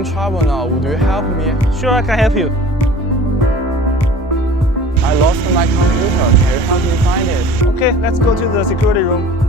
in trouble now. Would you help me? Sure, I can help you. I lost my computer. Can you help me find it? Okay, let's go to the security room.